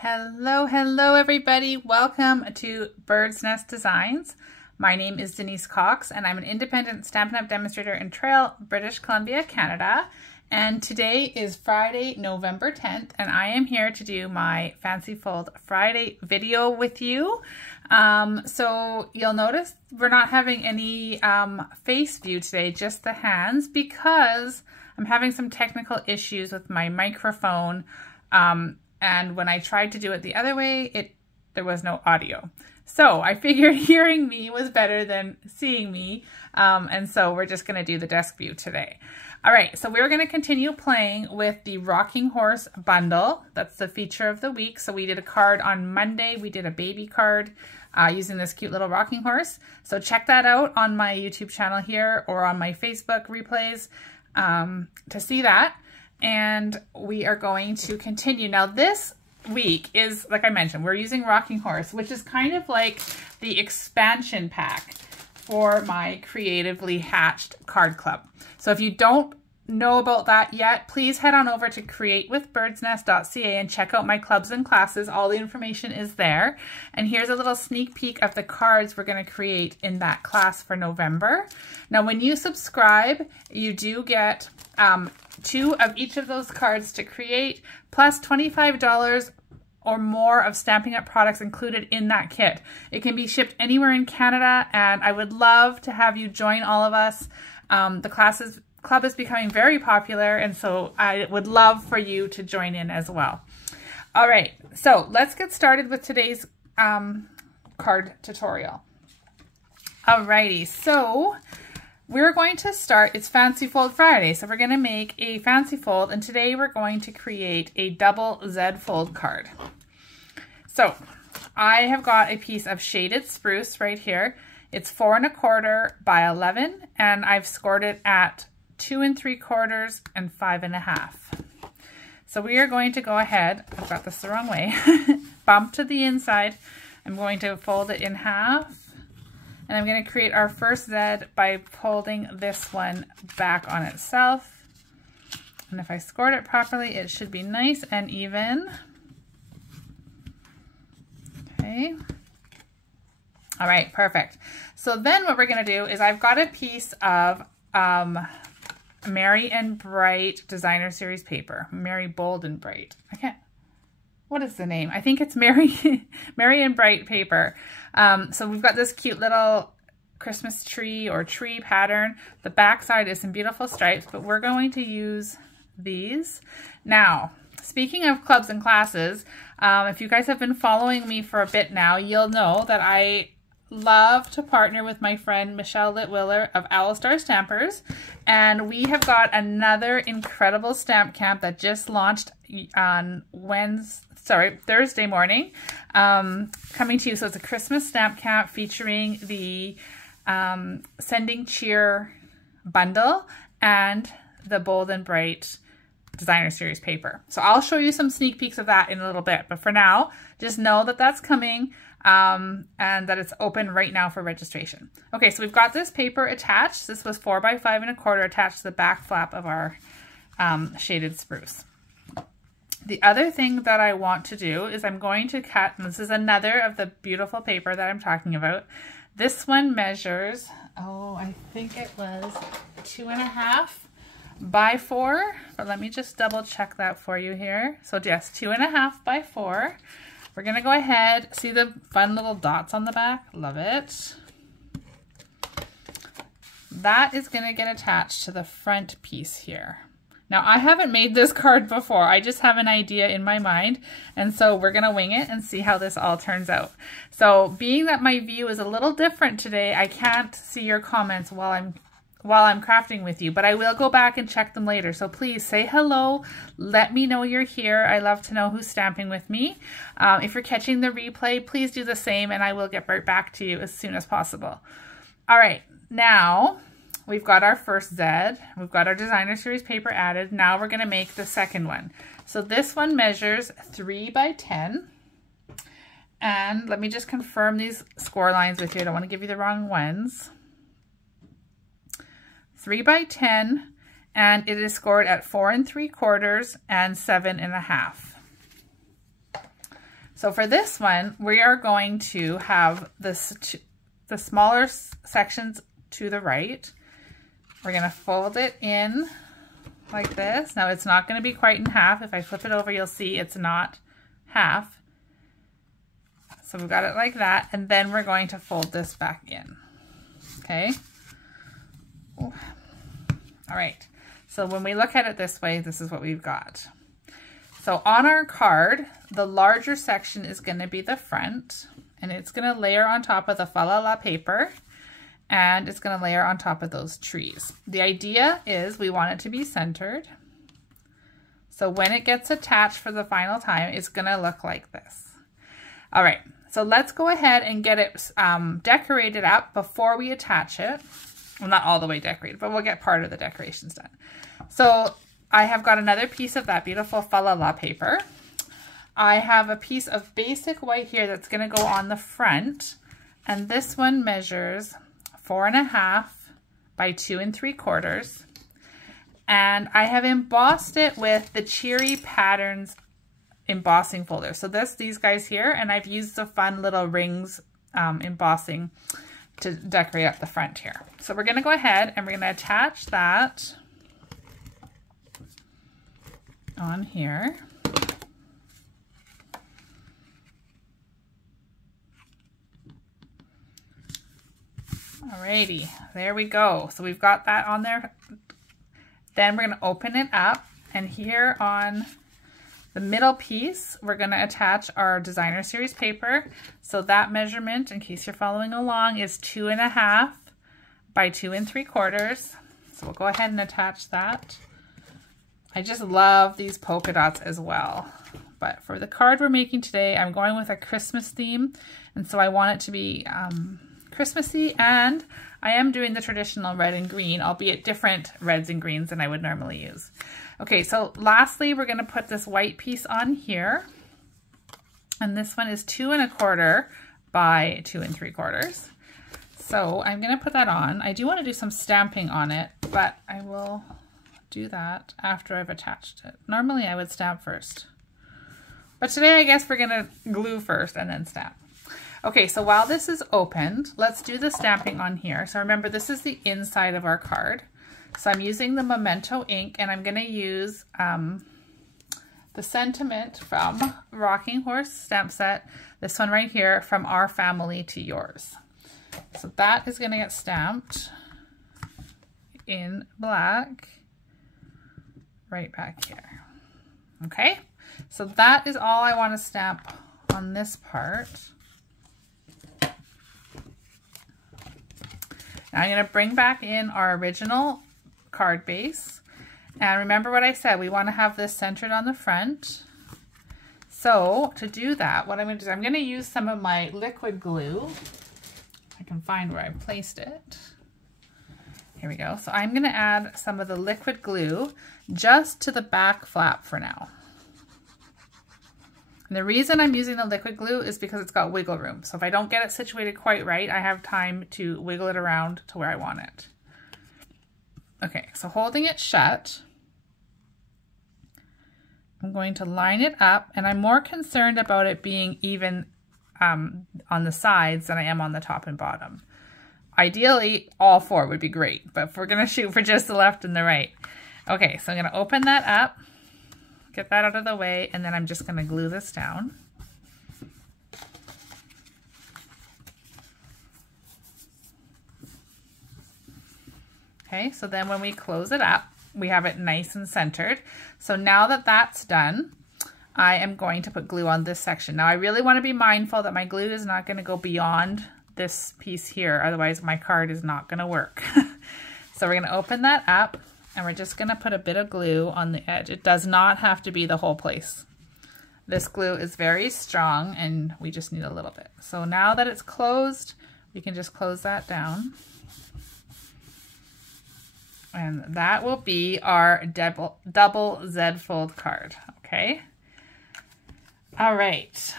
Hello everybody. Welcome to Bird's Nest Designs. My name is Denise Cox and I'm an independent Stampin' Up! Demonstrator in Trail, British Columbia, Canada. And today is Friday, November 10th, and I am here to do my Fancy Fold Friday video with you. So you'll notice we're not having any face view today, just the hands, because I'm having some technical issues with my microphone. And when I tried to do it the other way, there was no audio. So I figured hearing me was better than seeing me. And so we're just gonna do the desk view today. All right, so we're gonna continue playing with the Rocking Horse bundle. That's the feature of the week. So we did a card on Monday. We did a baby card using this cute little rocking horse. So check that out on my YouTube channel here or on my Facebook replays to see that. And we are going to continue. Now this week is, like I mentioned, we're using Rocking Horse, which is kind of like the expansion pack for my Creatively Hatched card club. So if you don't know about that yet, please head on over to createwithbirdsnest.ca and check out my clubs and classes. All the information is there. And here's a little sneak peek of the cards we're going to create in that class for November. Now, when you subscribe, you do get 2 of each of those cards to create, plus $25 or more of Stampin' Up! Products included in that kit. It can be shipped anywhere in Canada, and I would love to have you join all of us. The club is becoming very popular, and so I would love for you to join in as well. All right, so let's get started with today's card tutorial. Alrighty, so we're going to start, it's Fancy Fold Friday, so we're going to make a Fancy Fold, and today we're going to create a double Z fold card. So I have got a piece of shaded spruce right here. It's 4 1/4 by 11, and I've scored it at 2 3/4 and 5 1/2. So we are going to go ahead, I've got this the wrong way, bump to the inside. I'm going to fold it in half. And I'm going to create our first Z by folding this one back on itself. And if I scored it properly, it should be nice and even. Okay. All right, perfect. So then what we're going to do is I've got a piece of Merry and Bright Designer Series paper. Merry Bold and Bright. I can't. What is the name? I think it's Merry and Bright paper. So we've got this cute little Christmas tree or tree pattern. The back side is some beautiful stripes, but we're going to use these. Now, speaking of clubs and classes, if you guys have been following me for a bit now, you'll know that I love to partner with my friend Michelle Litwiller of Owl Star Stampers, and we have got another incredible stamp camp that just launched on Thursday morning, coming to you. So it's a Christmas stamp camp featuring the Sending Cheer bundle and the Bold and Bright Designer Series paper. So I'll show you some sneak peeks of that in a little bit, but for now, just know that that's coming. And that it's open right now for registration. Okay, so we've got this paper attached. This was 4 by 5 1/4 attached to the back flap of our shaded spruce. The other thing that I want to do is I'm going to cut, and this is another of the beautiful paper that I'm talking about. This one measures, I think it was 2 1/2 by 4, but let me just double check that for you here. So yes, 2 1/2 by 4. We're going to go ahead, see the fun little dots on the back? Love it. That is going to get attached to the front piece here. Now, I haven't made this card before. I just have an idea in my mind, and so we're going to wing it and see how this all turns out. So, being that my view is a little different today, I can't see your comments while I'm crafting with you, but I will go back and check them later. So please say hello. Let me know you're here. I love to know who's stamping with me. If you're catching the replay, please do the same, and I will get right back to you as soon as possible. All right, now we've got our first Z. We've got our Designer Series paper added. Now we're going to make the second one. So this one measures 3 by 10. And let me just confirm these score lines with you. I don't want to give you the wrong ones. 3 by 10, and it is scored at 4 3/4 and 7 1/2. So for this one, we are going to have the smaller sections to the right. We're going to fold it in like this. Now it's not going to be quite in half. If I flip it over, you'll see it's not half. So we've got it like that, and then we're going to fold this back in. Okay. Ooh. All right. So when we look at it this way, this is what we've got. So on our card, the larger section is going to be the front, and it's going to layer on top of the fa la la paper, and it's going to layer on top of those trees. The idea is we want it to be centered. So when it gets attached for the final time, it's going to look like this. All right, so let's go ahead and get it decorated up before we attach it. Well, not all the way decorated, but we'll get part of the decorations done. So I have got another piece of that beautiful fa la la paper. I have a piece of basic white here that's going to go on the front, and this one measures 4.5 by 2 3/4. And I have embossed it with the Cheery Patterns embossing folder. So these guys here, and I've used the fun little rings embossing to decorate up the front here. So we're going to go ahead and we're going to attach that on here. Alrighty, there we go. So we've got that on there. Then we're going to open it up, and here on the middle piece, we're going to attach our designer series paper. So that measurement, in case you're following along, is 2.5 by 2 3/4. So we'll go ahead and attach that. I just love these polka dots as well. But for the card we're making today, I'm going with a Christmas theme. And so I want it to be Christmassy, and I am doing the traditional red and green, albeit different reds and greens than I would normally use. Okay, so lastly, we're going to put this white piece on here. And this one is 2 1/4 by 2 3/4. So I'm going to put that on. I do want to do some stamping on it, but I will do that after I've attached it. Normally I would stamp first, but today I guess we're going to glue first and then stamp. Okay, so while this is opened, let's do the stamping on here. So remember, this is the inside of our card. So I'm using the Memento ink, and I'm going to use the sentiment from Rocking Horse stamp set, this one right here, From Our Family to Yours. So that is going to get stamped in black right back here. Okay, so that is all I want to stamp on this part. Now I'm going to bring back in our original card base. And remember what I said, we want to have this centered on the front. So to do that, what I'm going to do is I'm going to use some of my liquid glue. I can find where I placed it. Here we go. So I'm going to add some of the liquid glue just to the back flap for now. And the reason I'm using the liquid glue is because it's got wiggle room. So if I don't get it situated quite right, I have time to wiggle it around to where I want it. Okay, so holding it shut, I'm going to line it up, and I'm more concerned about it being even on the sides than I am on the top and bottom. Ideally, all four would be great, but we're going to shoot for just the left and the right. Okay, so I'm going to open that up, get that out of the way, and then I'm just going to glue this down. Okay, so then when we close it up, we have it nice and centered. So now that that's done, I am going to put glue on this section. Now I really want to be mindful that my glue is not going to go beyond this piece here, otherwise my card is not going to work. So we're going to open that up, and we're just going to put a bit of glue on the edge. It does not have to be the whole place. This glue is very strong, and we just need a little bit. So now that it's closed, we can just close that down. And that will be our double Z fold card, okay? All right.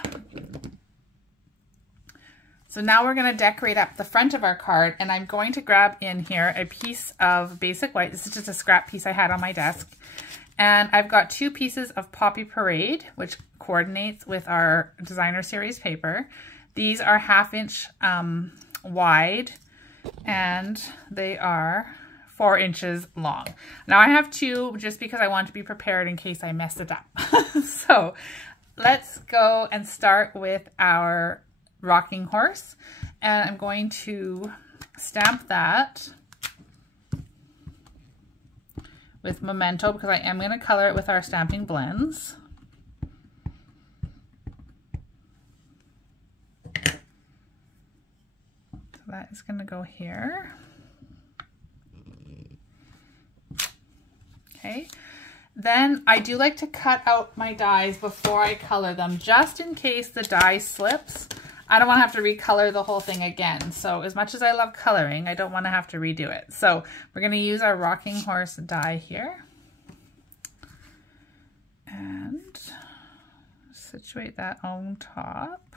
So now we're going to decorate up the front of our card, and I'm going to grab in here a piece of basic white. This is just a scrap piece I had on my desk. And I've got 2 pieces of Poppy Parade, which coordinates with our designer series paper. These are 1/2 inch wide, and they are 4 inches long. Now I have 2 just because I want to be prepared in case I mess it up. So let's go and start with our rocking horse. And I'm going to stamp that with Memento because I am going to color it with our stamping blends. So that is going to go here. Okay. Then I do like to cut out my dies before I color them, just in case the die slips. I don't want to have to recolor the whole thing again. So as much as I love coloring, I don't want to have to redo it. So we're going to use our rocking horse die here. And situate that on top.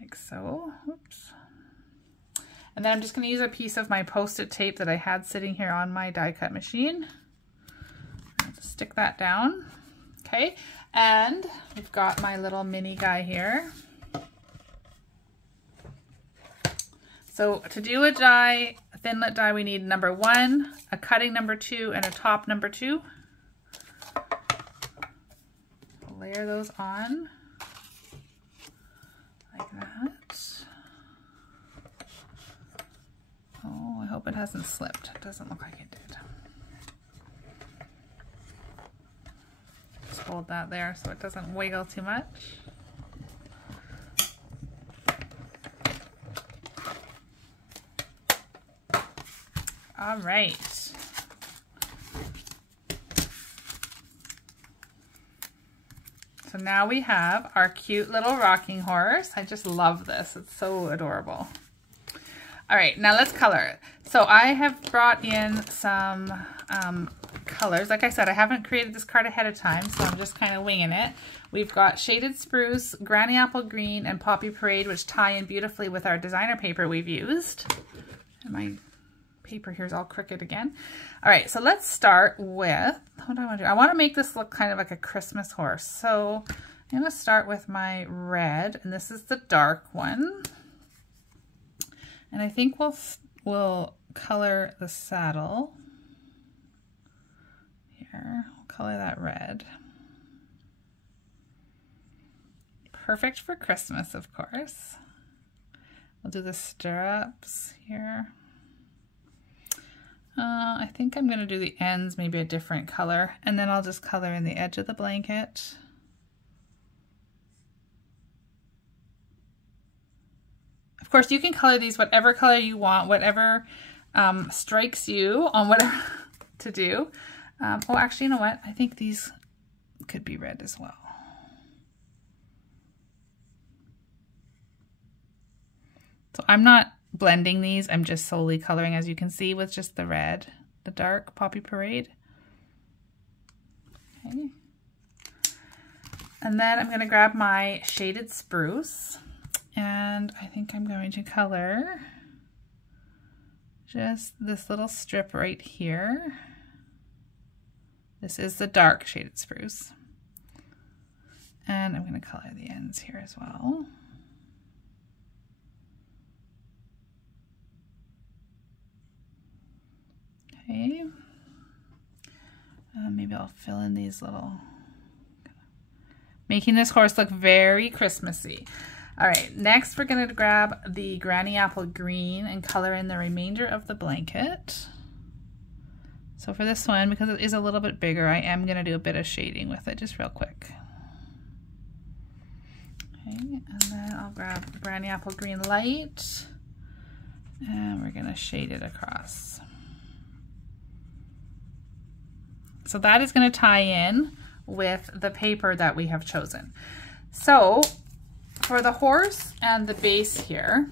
Like so. Oops. And then I'm just going to use a piece of my Post-it tape that I had sitting here on my die cut machine. I'll just stick that down. Okay, and we've got my little mini guy here. So to do a die, a thinlit die, we need number 1, a cutting number 2, and a top number 2. Layer those on like that. Oh, I hope it hasn't slipped. It doesn't look like it did. Just hold that there so it doesn't wiggle too much. All right. So now we have our cute little rocking horse. I just love this. It's so adorable. All right, now let's color it. So I have brought in some colors. Like I said, I haven't created this card ahead of time, so I'm just kind of winging it. We've got Shaded Spruce, Granny Apple Green, and Poppy Parade, which tie in beautifully with our designer paper we've used. And my paper here is all crooked again. All right, so let's start with, what do I want to do? I want to make this look kind of like a Christmas horse. So I'm going to start with my red, and this is the dark one. And I think we'll color the saddle here. We'll color that red. Perfect for Christmas, of course. We'll do the stirrups here. I think I'm going to do the ends maybe a different color, and then I'll just color in the edge of the blanket. Of course, you can color these whatever color you want, whatever strikes you on whatever to do. Oh, actually, you know what? I think these could be red as well. So I'm not blending these. I'm just solely coloring, as you can see, with just the red, the dark Poppy Parade. Okay. And then I'm going to grab my Shaded Spruce. And I think I'm going to color just this little strip right here. This is the dark Shaded Spruce. And I'm going to color the ends here as well. Okay. Maybe I'll fill in these little, making this horse look very Christmassy. All right, next we're going to grab the Granny Apple Green and color in the remainder of the blanket. So for this one, because it is a little bit bigger, I am going to do a bit of shading with it, just real quick. Okay, and then I'll grab Granny Apple Green Light, and we're going to shade it across. So that is going to tie in with the paper that we have chosen. So for the horse and the base here,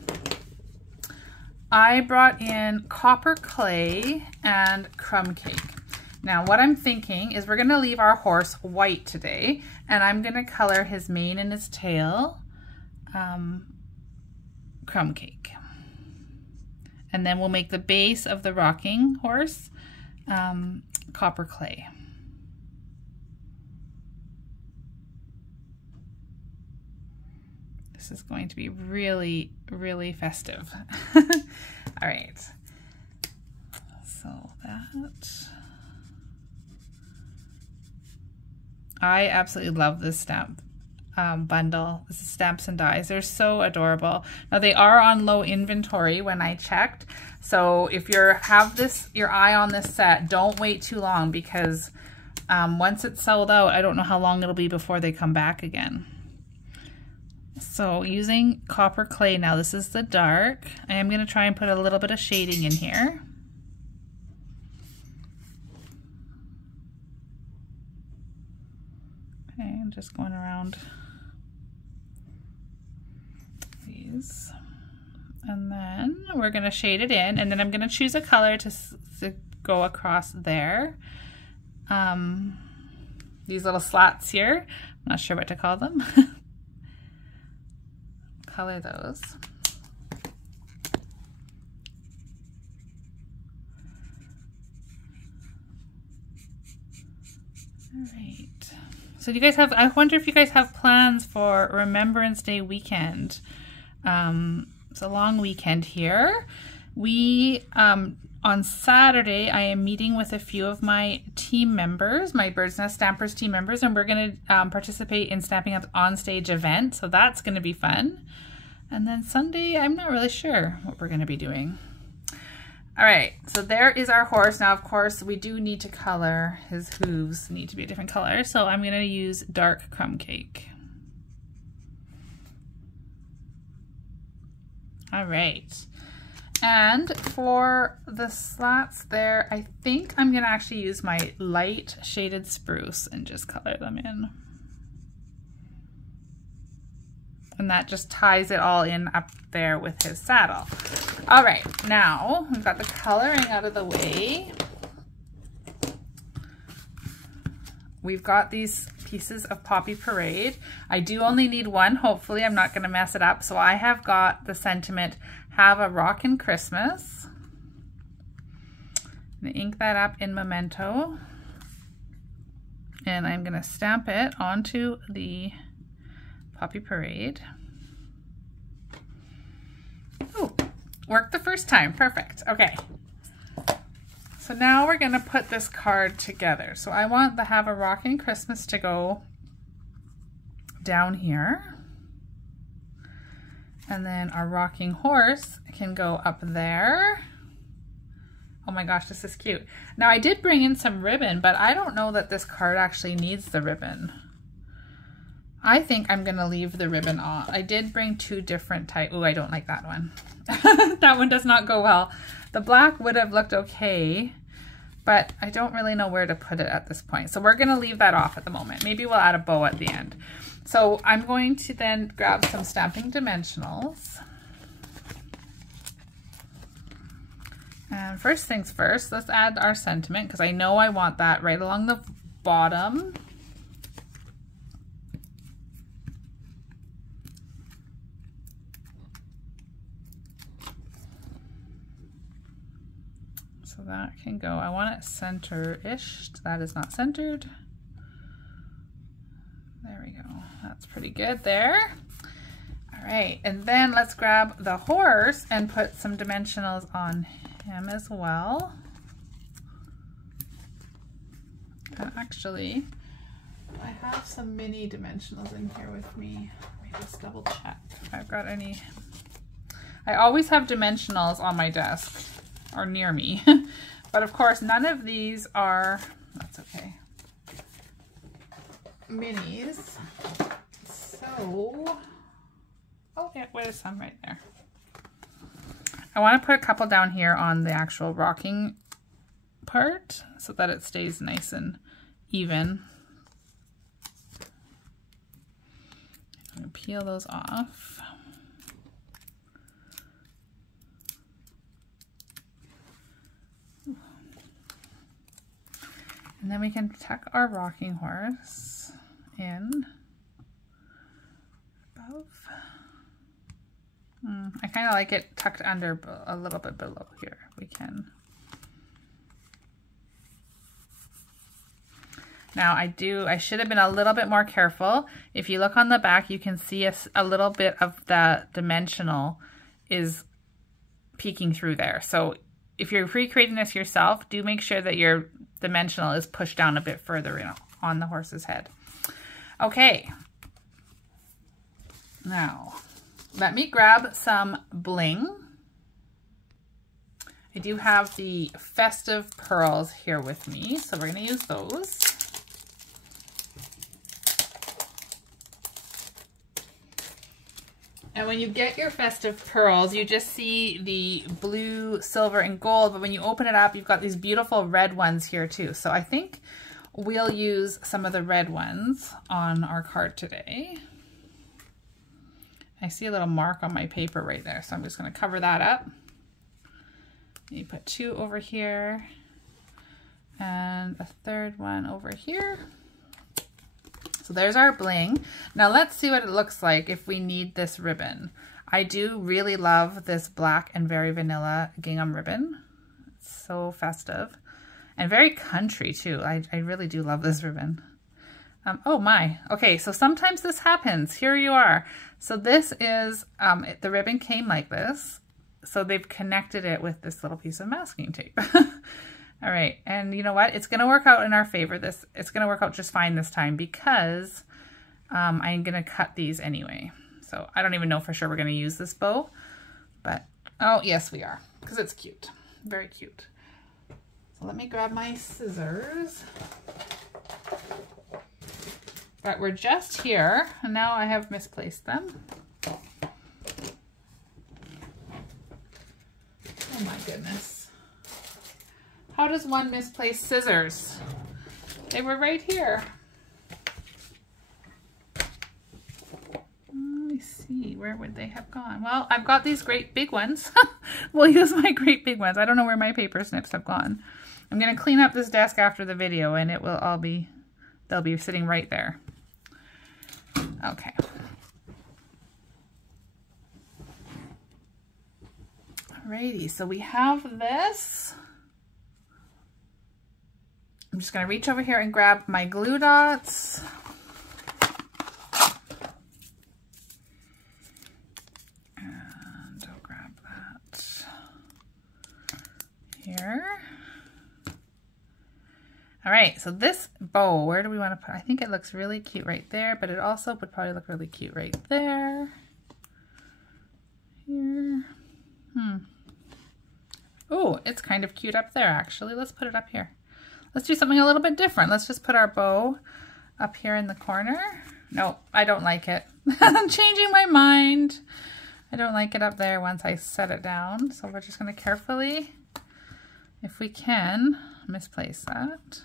I brought in copper clay and crumb cake. Now what I'm thinking is we're going to leave our horse white today, and I'm going to color his mane and his tail crumb cake. And then we'll make the base of the rocking horse copper clay. This is going to be really, really festive. All right. So that. I absolutely love this stamp bundle. This is Stamps and Dies. They're so adorable. Now they are on low inventory when I checked. So if you have your eye on this set, don't wait too long, because once it's sold out, I don't know how long it'll be before they come back again. So using copper clay now, this is the dark. I am going to try and put a little bit of shading in here. Okay, I'm just going around these. And then we're going to shade it in, and then I'm going to choose a color to go across there. These little slats here, I'm not sure what to call them. Color those. All right. So do you guys have, I wonder if you guys have plans for Remembrance Day weekend. It's a long weekend here. We, on Saturday, I am meeting with a few of my team members, my Bird's Nest Stampers team members, and we're going to participate in Stampin' Up's on-stage event. So that's going to be fun. And then Sunday, I'm not really sure what we're going to be doing. All right, so there is our horse. Now, of course, we do need to color. His hooves need to be a different color. So I'm going to use dark crumb cake. All right. And for the slats there, I think I'm going to actually use my light shaded spruce and just color them in. And that just ties it all in up there with his saddle. All right, now we've got the coloring out of the way. We've got these pieces of Poppy Parade. I do only need one. Hopefully I'm not going to mess it up. So I have got the sentiment, "Have a Rockin' Christmas." I'm going to ink that up in Memento. And I'm going to stamp it onto the Poppy Parade. Oh, worked the first time. Perfect. Okay. So now we're going to put this card together. So I want the "Have a Rockin' Christmas" to go down here. And then our rocking horse can go up there. Oh my gosh, this is cute. Now I did bring in some ribbon, but I don't know that this card actually needs the ribbon. I think I'm going to leave the ribbon on. I did bring two different types. Oh, I don't like that one. That one does not go well. The black would have looked okay, but I don't really know where to put it at this point. So we're going to leave that off at the moment. Maybe we'll add a bow at the end. So I'm going to then grab some stamping dimensionals. And first things first, let's add our sentiment, because I know I want that right along the bottom. So that can go, I want it center-ish. That is not centered. There we go. That's pretty good there. All right, and then let's grab the horse and put some dimensionals on him as well. And actually, I have some mini dimensionals in here with me. Let me just double check if I've got any. I always have dimensionals on my desk or near me, but of course none of these are, that's okay, minis. So, oh yeah, there's some right there. I want to put a couple down here on the actual rocking part so that it stays nice and even. I'm going to peel those off. And then we can tuck our rocking horse in above. I kind of like it tucked under a little bit below here. We can. Now I should have been a little bit more careful. If you look on the back, you can see a little bit of the dimensional is peeking through there. So if you're recreating this yourself, do make sure that your dimensional is pushed down a bit further in on the horse's head. Okay. Now, let me grab some bling. I do have the festive pearls here with me, so we're going to use those. And when you get your festive pearls, you just see the blue, silver, and gold, but when you open it up, you've got these beautiful red ones here too. So I think we'll use some of the red ones on our card today. I see a little mark on my paper right there, so I'm just going to cover that up. You put 2 over here and a 3rd one over here. So there's our bling. Now let's see what it looks like if we need this ribbon. I do really love this black and very vanilla gingham ribbon. It's so festive and very country too. I really do love this ribbon. Oh my, okay, so sometimes this happens. Here you are. So this is, the ribbon came like this. So they've connected it with this little piece of masking tape. All right, and you know what? It's gonna work out in our favor. It's gonna work out just fine this time because I'm gonna cut these anyway. So I don't even know for sure we're gonna use this bow, but oh yes we are, because it's cute, very cute. So let me grab my scissors. But we're just here, and now I have misplaced them. Oh my goodness. How does one misplace scissors? They were right here. Let me see, where would they have gone? Well, I've got these great big ones. We'll use my great big ones. I don't know where my paper snips have gone. I'm gonna clean up this desk after the video and it will all be, they'll be sitting right there. Okay. Alrighty, so we have this. I'm just going to reach over here and grab my glue dots. And I'll grab that here. All right, so this bow, where do we want to put? I think it looks really cute right there, but it also would probably look really cute right there. Here. Oh, it's kind of cute up there, actually. Let's put it up here. Let's do something a little bit different. Let's just put our bow up here in the corner. No, I don't like it. I'm changing my mind. I don't like it up there once I set it down. So we're just going to carefully, if we can, misplace that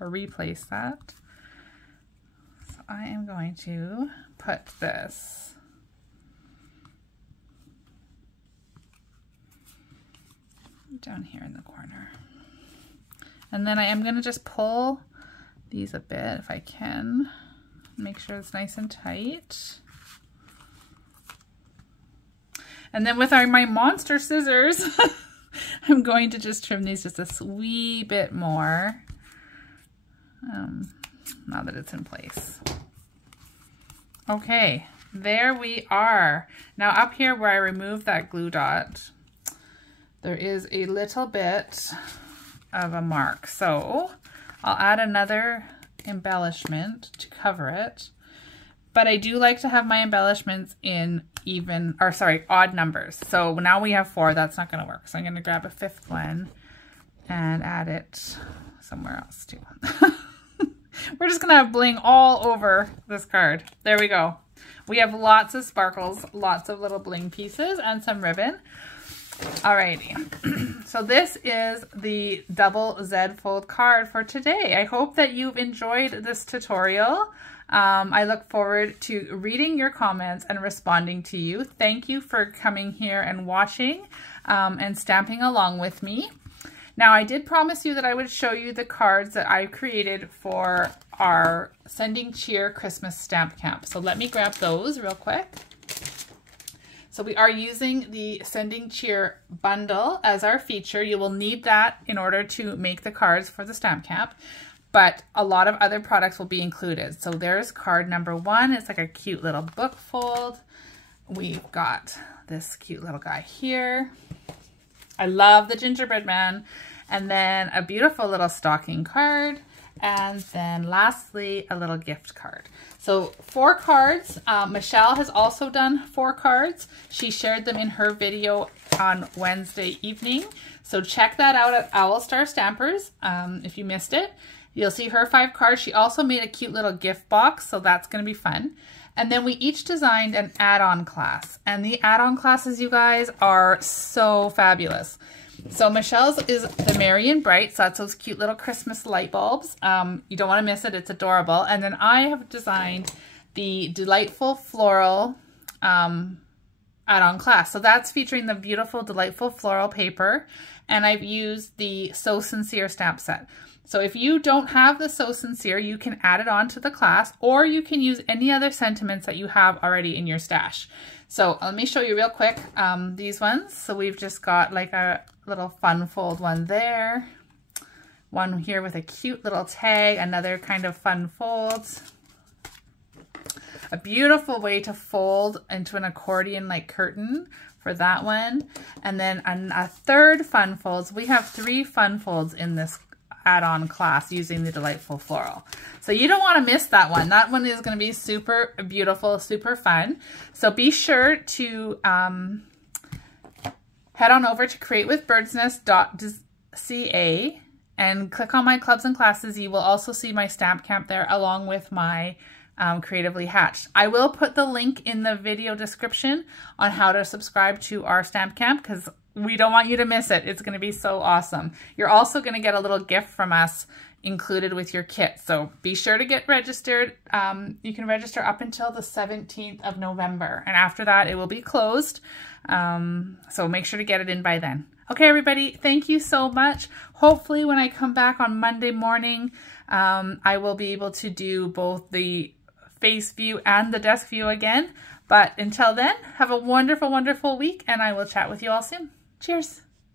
or replace that. So I am going to put this down here in the corner. And then I am going to just pull these a bit if I can. Make sure it's nice and tight. And then with my monster scissors, I'm going to just trim these just a wee bit more. Now that it's in place. Okay, there we are. Now up here where I removed that glue dot, there is a little bit of a mark. So I'll add another embellishment to cover it. But I do like to have my embellishments in odd numbers. So now we have 4, that's not gonna work. So I'm gonna grab a 5th one and add it somewhere else too. We're just gonna have bling all over this card. There we go. We have lots of sparkles, lots of little bling pieces, and some ribbon. Alrighty, so this is the double Z fold card for today. I hope that you've enjoyed this tutorial. I look forward to reading your comments and responding to you. Thank you for coming here and watching and stamping along with me. Now, I did promise you that I would show you the cards that I created for our Sending Cheer Christmas Stamp Camp. So let me grab those real quick. So we are using the Sending Cheer bundle as our feature. You will need that in order to make the cards for the Stamp Camp. but a lot of other products will be included. So there's card number 1. It's like a cute little book fold. We've got this cute little guy here. I love the gingerbread man. And then a beautiful little stocking card. And then lastly, a little gift card. So 4 cards. Michelle has also done 4 cards. She shared them in her video on Wednesday evening. So check that out at Owl Star Stampers if you missed it. You'll see her 5 cards. She also made a cute little gift box, so that's going to be fun. And then we each designed an add-on class. And the add-on classes, you guys, are so fabulous. So Michelle's is the Merry and Bright, so that's those cute little Christmas light bulbs. You don't want to miss it, it's adorable. And then I have designed the Delightful Floral add-on class. So that's featuring the beautiful Delightful Floral paper, and I've used the So Sincere stamp set. So if you don't have the So Sincere, you can add it on to the class, or you can use any other sentiments that you have already in your stash. So let me show you real quick these ones. So we've just got like a little fun fold one there, one here with a cute little tag, another kind of fun folds. A beautiful way to fold into an accordion like curtain for that one. And then a third fun folds. We have 3 fun folds in this add-on class using the Delightful Floral. So you don't want to miss that one. That one is going to be super beautiful, super fun. So be sure to head on over to createwithbirdsnest.ca and click on my clubs and classes. You will also see my stamp camp there along with my Creatively Hatched. I will put the link in the video description on how to subscribe to our stamp camp because we don't want you to miss it. It's going to be so awesome. You're also going to get a little gift from us included with your kit. So be sure to get registered. You can register up until the 17th of November. And after that, it will be closed. So make sure to get it in by then. Okay, everybody, thank you so much. Hopefully when I come back on Monday morning, I will be able to do both the face view and the desk view again. But until then, have a wonderful, wonderful week, and I will chat with you all soon. Cheers.